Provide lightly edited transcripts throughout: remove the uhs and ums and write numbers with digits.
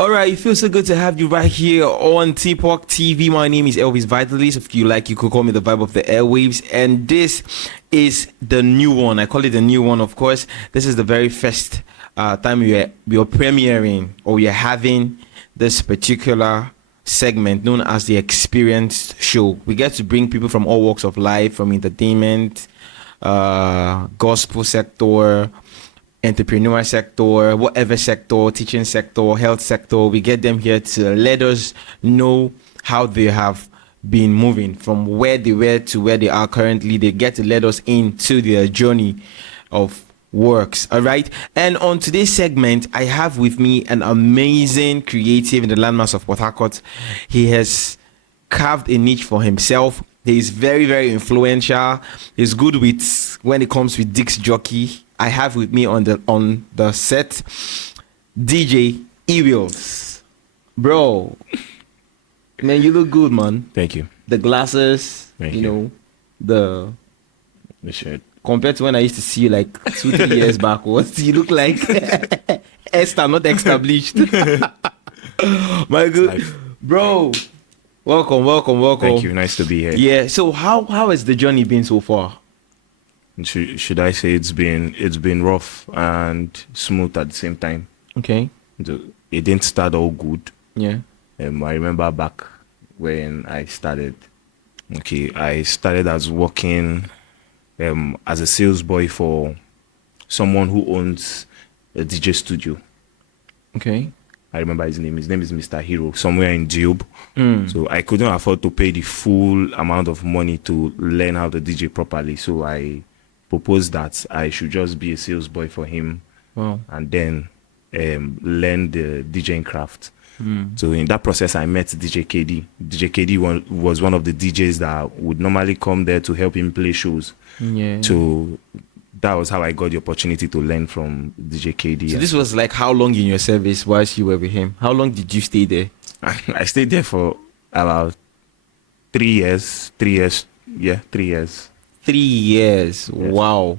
All right, it feels so good to have you right here on T-Park TV. My name is Eweez Vitalis. If you like, you could call me the vibe of the airwaves. And this is the new one. I call it the new one, of course. This is the very first time we are premiering or we are having this particular segment known as the Experienced Show. We get to bring people from all walks of life, from entertainment, gospel sector, entrepreneur sector, whatever sector, teaching sector, health sector. We get them here to let us know how they have been moving from where they were to where they are currently. They get to let us into their journey of works. All right. And on today's segment, I have with me an amazing creative in the landmass of Port Harcourt. He has carved a niche for himself. He is very, very influential. He's good with when it comes with Dick's jockey. I have with me on the set DJ Eweez. Bro, man, you look good, man. Thank you. The glasses, Thank you you. know, the shirt. compared to when I used to see you like 2-3 years backwards, you look like Esther, not established. My good Life. bro. Welcome. Thank you. Nice to be here. Yeah. So how has the journey been so far? Should I say it's been rough and smooth at the same time? Okay. It didn't start all good. Yeah. I remember back when I started. Okay, I started as working as a sales boy for someone who owns a DJ studio. Okay. I remember his name. His name is Mr. Hero, somewhere in Dube. Mm. So I couldn't afford to pay the full amount of money to learn how to DJ properly. So I proposed that I should just be a sales boy for him. Wow. And then learn the DJing craft. Mm. So in that process, I met DJ KD. DJ KD was one of the DJs that would normally come there to help him play shows. Yeah. So that was how I got the opportunity to learn from DJ KD. So this was like how long in your service whilst you were with him? How long did you stay there? I stayed there for about 3 years. 3 years. Yeah, 3 years. 3 years. Yes. Wow.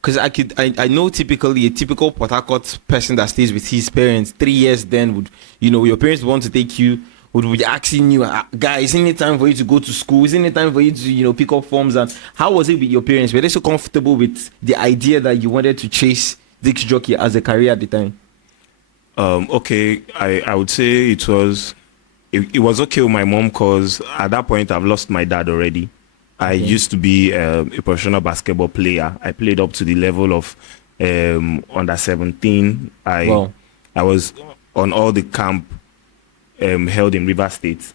Because I know typically a typical Port Harcourt person that stays with his parents, 3 years then would, your parents want to take you, would be asking you, guys, isn't it time for you to go to school? Isn't it time for you to, pick up forms? And how was it with your parents? Were they so comfortable with the idea that you wanted to chase Dick's jockey as a career at the time? Okay, I would say it was okay with my mom because at that point I've lost my dad already. I used to be a professional basketball player. I played up to the level of under 17. I was on all the camp held in River State.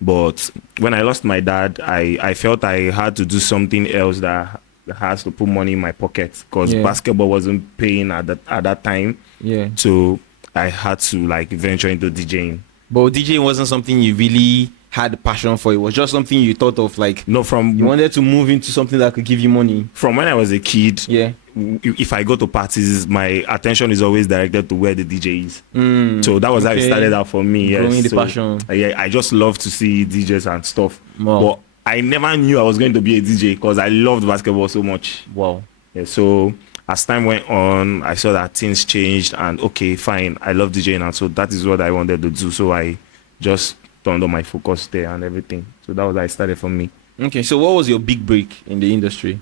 But when I lost my dad, I felt I had to do something else that has to put money in my pocket because basketball wasn't paying at that time. Yeah. So I had to venture into DJing. But DJing wasn't something you really had a passion for. It was just something you thought of you wanted to move into something that could give you money. From when I was a kid, if I go to parties, my attention is always directed to where the DJ is. So that was how it started out for me. Growing the passion. I just love to see DJs and stuff. Wow. But I never knew I was going to be a DJ because I loved basketball so much. Wow. Yeah, so as time went on, I saw that things changed and okay, fine, I love DJing and so that is what I wanted to do. So I just turned on my focus there and everything. So that was how it started for me. Okay, so what was your big break in the industry?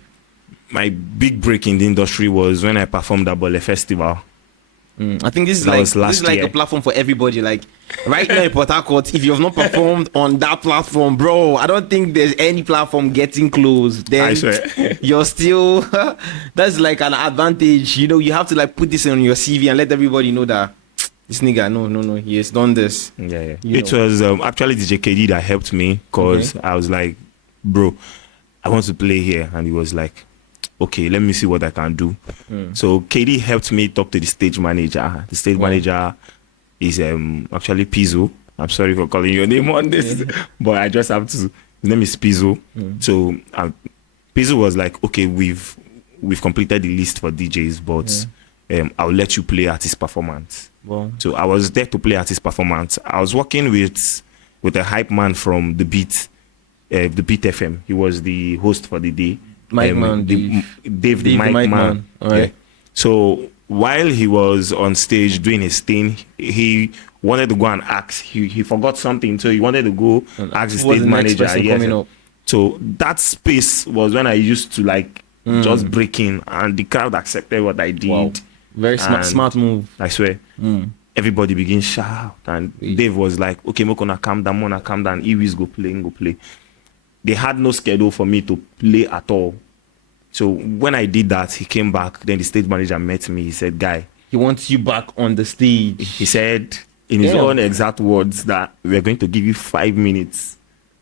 My big break in the industry was when I performed at Bole Festival. I think this is like a platform for everybody. Like right now in Port Harcourt, if you have not performed on that platform, bro, I don't think there's any platform getting close. Then I swear. You're still that's like an advantage. You have to put this on your CV and let everybody know that this nigga, no, he has done this. Yeah. It was actually DJ KD that helped me because I was like, bro, I want to play here. And he was like, okay, let me see what I can do. So KD helped me talk to the stage manager. The stage manager is actually Pizzo. I'm sorry for calling your name on this, but I just have to. His name is Pizzo. So Pizzo was like, okay, we've completed the list for DJs, but I'll let you play artist performance. Wow. So I was there to play artist performance. I was working with a hype man from the Beat FM. He was the host for the day. Mike Man, Dave the Mike Man. All right. So while he was on stage doing his thing, he wanted to go and ask. He forgot something, so he wanted to go ask the Who was stage the next manager. person Yes. coming up? So that space was when I used to like just break in, and the crowd accepted what I did. Wow. Very And smart move. I swear. Everybody begin shout, and Dave was like, "Okay, I'm gonna calm down, Eweez go play. They had no schedule for me to play at all. So when I did that, he came back. Then the stage manager met me. He said, "Guy," He wants you back on the stage. he said in his own exact words that we're going to give you 5 minutes.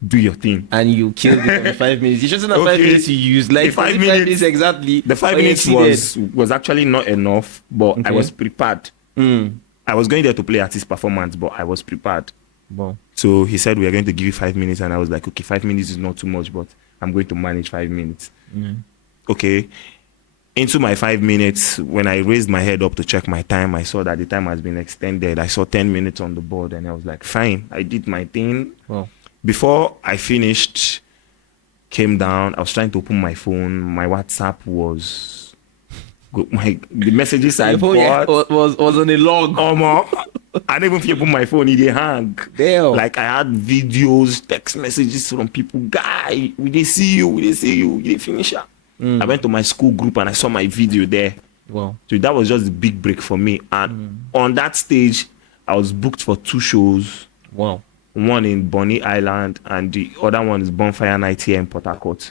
Do your thing. And you killed it in 5 minutes. It's just not 5 Okay. minutes you used. Like The 5 5 minutes minutes exactly. The 5 when minutes you're seated. was actually not enough, but I Okay. was prepared. I was going there to play artist performance, but I was prepared. Wow. So he said, we are going to give you 5 minutes. And I was like, okay, 5 minutes is not too much, but I'm going to manage 5 minutes. Okay. Into my 5 minutes, when I raised my head up to check my time, I saw that the time has been extended. I saw 10 minutes on the board, and I was like, fine, I did my thing. Wow. Before I finished, came down, I was trying to open my phone. My WhatsApp was... the messages I Your phone got... was on a log. I didn't even feel open my phone, it did hang. Damn. Like I had videos, text messages from people. Guy, we didn't see you, you didn't finish up. I went to my school group and I saw my video there. Wow. So that was just the big break for me. And on that stage, I was booked for 2 shows. Wow. One in Bonny Island and the other one is Bonfire Night here in Port Harcourt.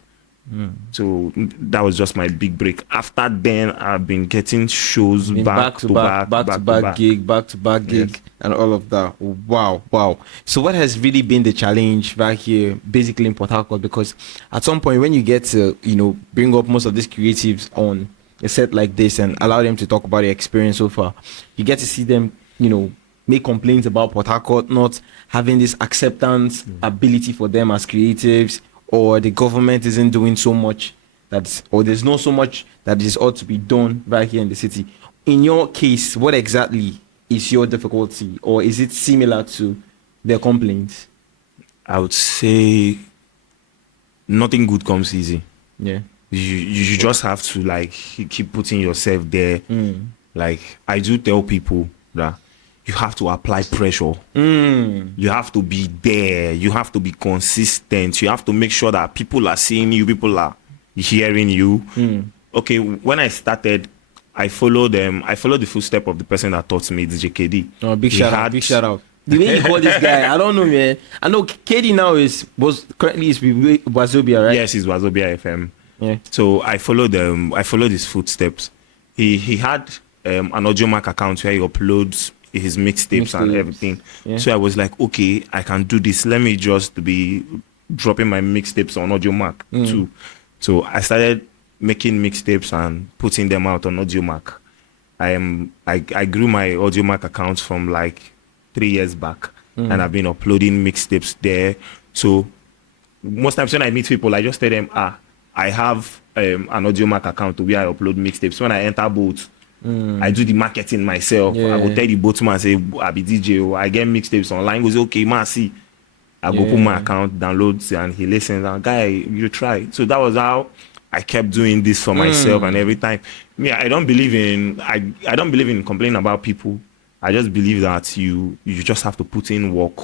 So that was just my big break. After then, I've been getting shows back to back gig, and all of that. Wow. So what has really been the challenge right here, basically in Port Harcourt? Because at some point, when you get to, bring up most of these creatives on a set like this and allow them to talk about their experience so far, you get to see them, make complaints about Port Harcourt not having this acceptance ability for them as creatives, or the government isn't doing so much or there's not so much that is ought to be done right here in the city. In your case, what exactly is your difficulty, or is it similar to their complaints? I would say nothing good comes easy. Yeah. You just have to like keep putting yourself there. Like I do tell people that you have to apply pressure. You have to be there. You have to be consistent. You have to make sure that people are seeing you, people are hearing you. Okay, when I started, I followed the footstep of the person that taught me, DJ KD. Oh, big shout out. The way you call this guy, I don't know, man. I know KD now currently is with Wazobia, right? Yes, it's Wazobia FM. Yeah. So I followed his footsteps. He had an AudioMac account where he uploads his mixtapes and everything. Yeah. So I was like, okay, I can do this. Let me just be dropping my mixtapes on AudioMac too. So I started making mixtapes and putting them out on AudioMac. I grew my AudioMac account from like 3 years back, and I've been uploading mixtapes there. So most times when I meet people, I just tell them, I have an AudioMac account where I upload mixtapes. When I enter boats, I do the marketing myself. I go tell the boatman, say, I be DJ, or I get mixtapes online. Goes, okay, man, see. I go put my account, downloads, and he listens. And guy, you try. So that was how I kept doing this for myself. And every time, I don't believe in complaining about people. I just believe that you just have to put in work,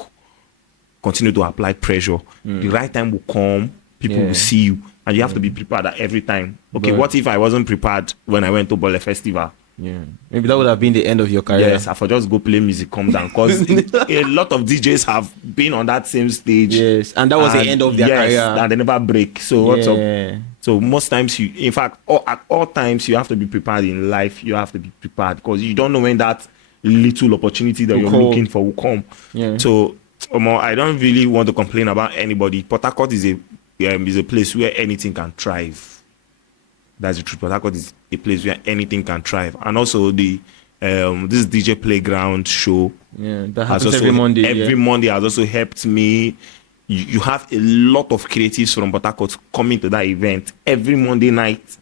continue to apply pressure. The right time will come. People will see you, and you have to be prepared at every time. Okay, what if I wasn't prepared when I went to Bole Festival? Yeah, maybe that would have been the end of your career. Yes, I for just go play music, come down, because a lot of DJs have been on that same stage. Yes, and that was the end of their career, and they never break. So what's up? So most times at all times, you have to be prepared in life. You have to be prepared because you don't know when that little opportunity that you're looking for will come. Yeah. So I don't really want to complain about anybody. Port Harcourt is a place where anything can thrive. That's the truth. Port Harcourt is a place where anything can thrive. And also this DJ Playground show. Yeah, that happens every Monday. Every Monday has also helped me. You have a lot of creatives from Port Harcourt coming to that event. Every Monday night,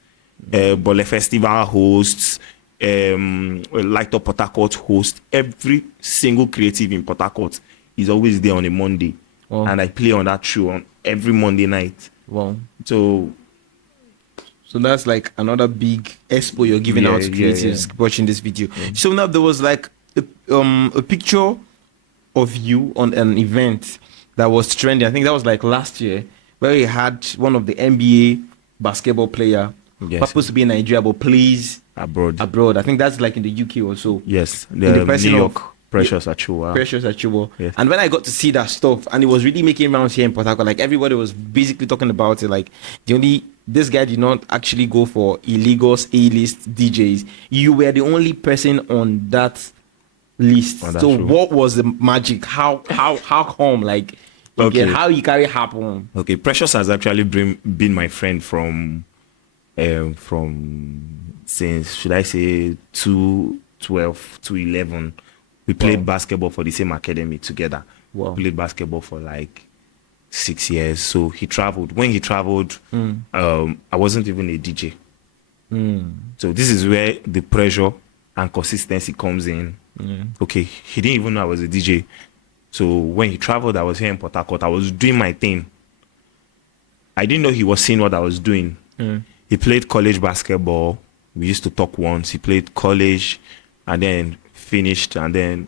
Bole Festival hosts, Light Up Port Harcourt hosts. Every single creative in Port Harcourt is always there on a Monday. Wow. And I play on that show on every Monday night. Wow. So So that's like another big expo you're giving out to creatives watching this video. So now there was like a picture of you on an event that was trending. I think that was like last year, where you had one of the NBA basketball player supposed to be in Nigeria but plays abroad. I think that's like in the UK or so. Yes, in the person New York Precious Achua. Precious Achua. Yes. And when I got to see that stuff, and it was really making rounds here in Port Harcourt, like everybody was basically talking about it. Like this guy did not actually go for illegal A-list DJs. You were the only person on that list. So what was the magic? How come? Like, how you carry happen? Okay, Precious has actually been my friend from since, should I say, 2012 to 11. We played basketball for the same academy together. We played basketball for like 6 years. So he traveled. When he traveled, I wasn't even a DJ. So this is where the pressure and consistency comes in. Okay, he didn't even know I was a DJ. So when he traveled, I was here in Port Harcourt. I was doing my thing. I didn't know he was seeing what I was doing. He played college basketball. We used to talk once. He played college and then finished and then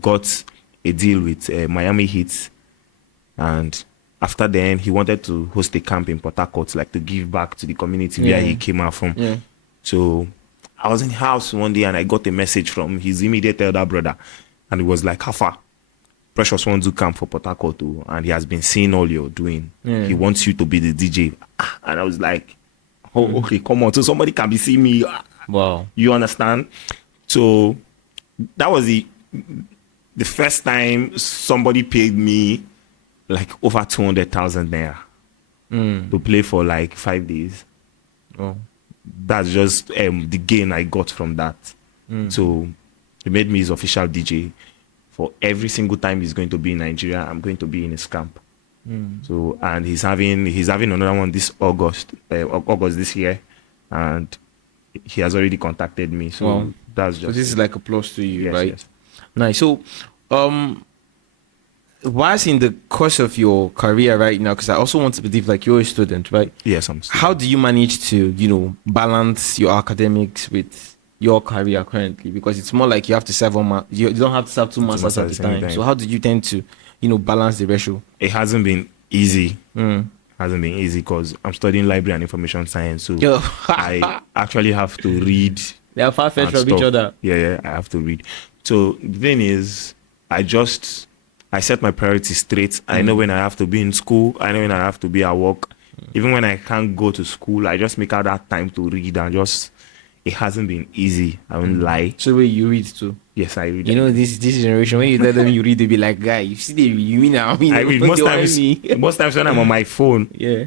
got a deal with Miami Heat. And after then, he wanted to host a camp in Port Harcourt, like to give back to the community where he came out from. So I was in the house one day and I got a message from his immediate elder brother. And it was like, Hafa, Precious wants to camp for Port Harcourt too, and he has been seeing all you're doing. He wants you to be the DJ. And I was like, oh, okay, come on. So somebody can be seeing me. Wow. You understand? So that was the first time somebody paid me like over 200,000 naira to play for like 5 days. That's just the gain I got from that. So he made me his official DJ. For every single time he's going to be in Nigeria, I'm going to be in his camp. So, and he's having another one this August this year, and he has already contacted me. So that's just. So this is like a plus to you, yes, right? Yes. Nice. So, whilst in the course of your career right now, because I also want to believe like you're a student, right? Yes, I'm. How do you manage to, balance your academics with your career currently? Because it's more like you have to serve you don't have to serve two masters at the time. So how do you tend to, balance the ratio? It hasn't been easy. Hasn't been easy because I'm studying library and information science. So I actually have to read. They are far-fetched from each other. Yeah, I have to read. So the thing is, I set my priorities straight. I know when I have to be in school. I know when I have to be at work. Even when I can't go to school, I just make out that time to read and just. It hasn't been easy. I won't lie. So where you read too? Yes, I read. This generation, when you tell them you read, they be like, "Guy, you see, you mean now?" I read most times when I'm on my phone. Yeah,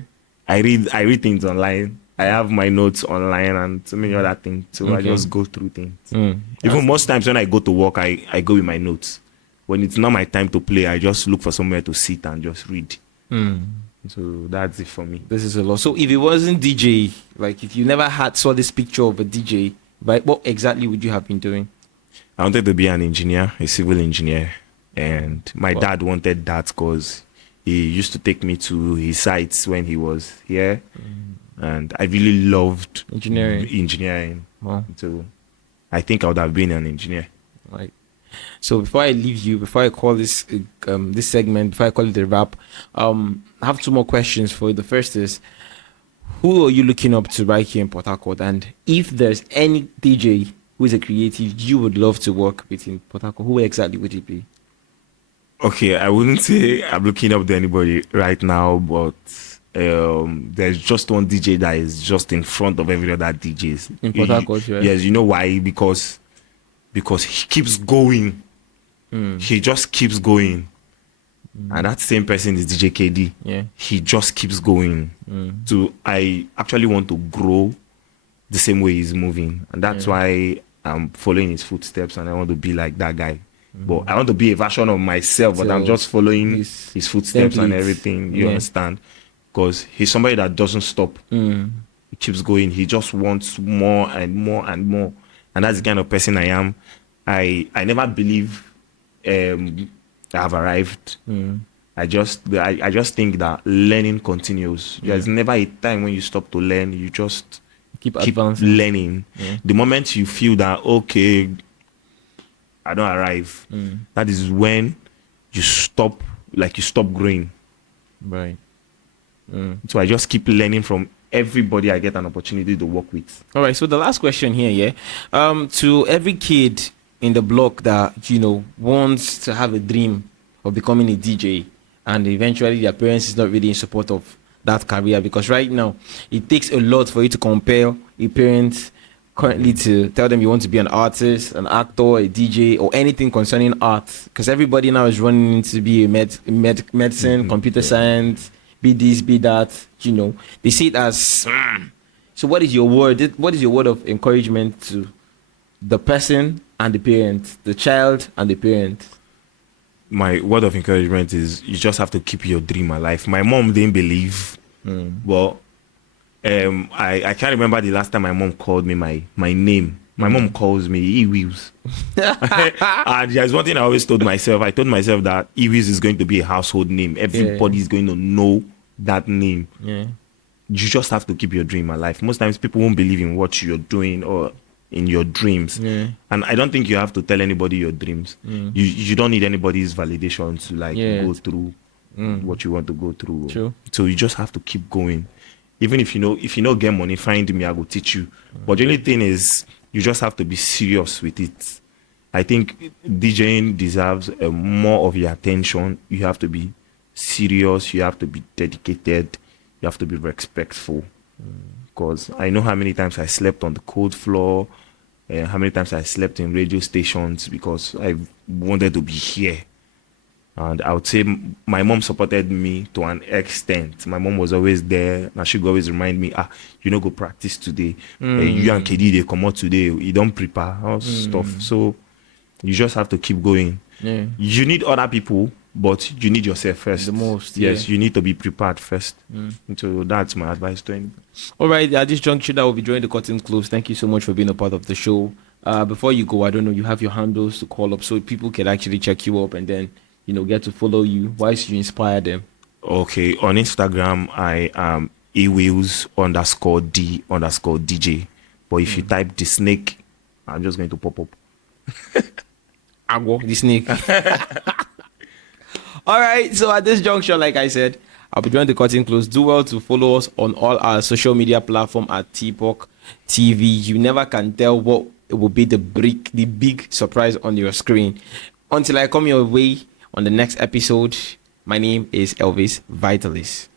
I read things online. I have my notes online and so many other things. So I just go through things. Even most times when I go to work, I go with my notes. When it's not my time to play, I just look for somewhere to sit and just read. So that's it for me. This is a lot. So if it wasn't DJ, like if you never saw this picture of a DJ, right, what exactly would you have been doing? I wanted to be an engineer, a civil engineer. And my dad wanted that because he used to take me to his sites when he was here. And I really loved engineering. Wow. So I think I would have been an engineer. Right. So before I leave you, before I call this this segment, before I call it a wrap, I have two more questions for you. The first is, who are you looking up to right here in Port Harcourt? And if there's any DJ who is a creative you would love to work with in Port Harcourt, who exactly would it be? Okay, I wouldn't say I'm looking up to anybody right now, but there's just one DJ that is just in front of every other DJs. In Port Harcourt, right? Yes, you know why? Because he keeps going. He just keeps going. And that same person is DJ KD. Yeah. He just keeps going. So I actually want to grow the same way he's moving. And that's why I'm following his footsteps and I want to be like that guy. But I want to be a version of myself, but I'm just following his footsteps and everything. You understand? Because he's somebody that doesn't stop. He keeps going. He just wants more and more and more. And that's the kind of person I am. I never believe I have arrived. I just think that learning continues. There's never a time when you stop to learn. You just Keep keep advancing. learning. Yeah. The moment you feel that, okay, I don't arrive, that is when you stop, like you stop growing. Right. So I just keep learning from everybody I get an opportunity to work with. All right. So the last question here, yeah. To every kid in the block that wants to have a dream of becoming a DJ, and eventually their parents is not really in support of that career, because right now it takes a lot for you to compel a parent currently to tell them you want to be an artist, an actor, a DJ, or anything concerning art, because everybody now is running to be a medicine, computer science, be this, be that. They see it as. So what is your word? What is your word of encouragement to the person and the parent, the child and the parent? My word of encouragement is you just have to keep your dream alive. My mom didn't believe, but I can't remember the last time my mom called me my name. My mom calls me Eweez. And there's one thing I always told myself. I told myself that Eweez is going to be a household name. Everybody is going to know that name. Yeah. You just have to keep your dream alive. Most times people won't believe in what you're doing or in your dreams. Yeah. And I don't think you have to tell anybody your dreams. You don't need anybody's validation to go through what you want to go through. True. So you just have to keep going. Even if you know get money, find me, I will teach you. But the only thing is you just have to be serious with it. I think DJing deserves more of your attention. You have to be serious, you have to be dedicated, you have to be respectful. Because I know how many times I slept on the cold floor, how many times I slept in radio stations because I wanted to be here. And I would say my mom supported me to an extent. My mom was always there, and she would always remind me, go practice today. You and KD, they come out today. You don't prepare, all stuff. So you just have to keep going. Yeah. You need other people, but you need yourself first. The most. Yes, Yeah. you need to be prepared first. So that's my advice to him. All right, at this juncture, that will be drawing the curtain close. Thank you so much for being a part of the show. Before you go, I don't know, you have your handles to call up so people can actually check you up and then, get to follow you. Why should you inspire them? Okay, on Instagram, I am Eweez_D_DJ. But if you type the snake, I'm just going to pop up. Agwo, the snake. All right, so at this juncture, like I said, I'll be drawing the curtain close. Do well to follow us on all our social media platforms at TPOC TV. You never can tell what will be the big surprise on your screen. Until I come your way on the next episode, my name is Elvis Vitalis.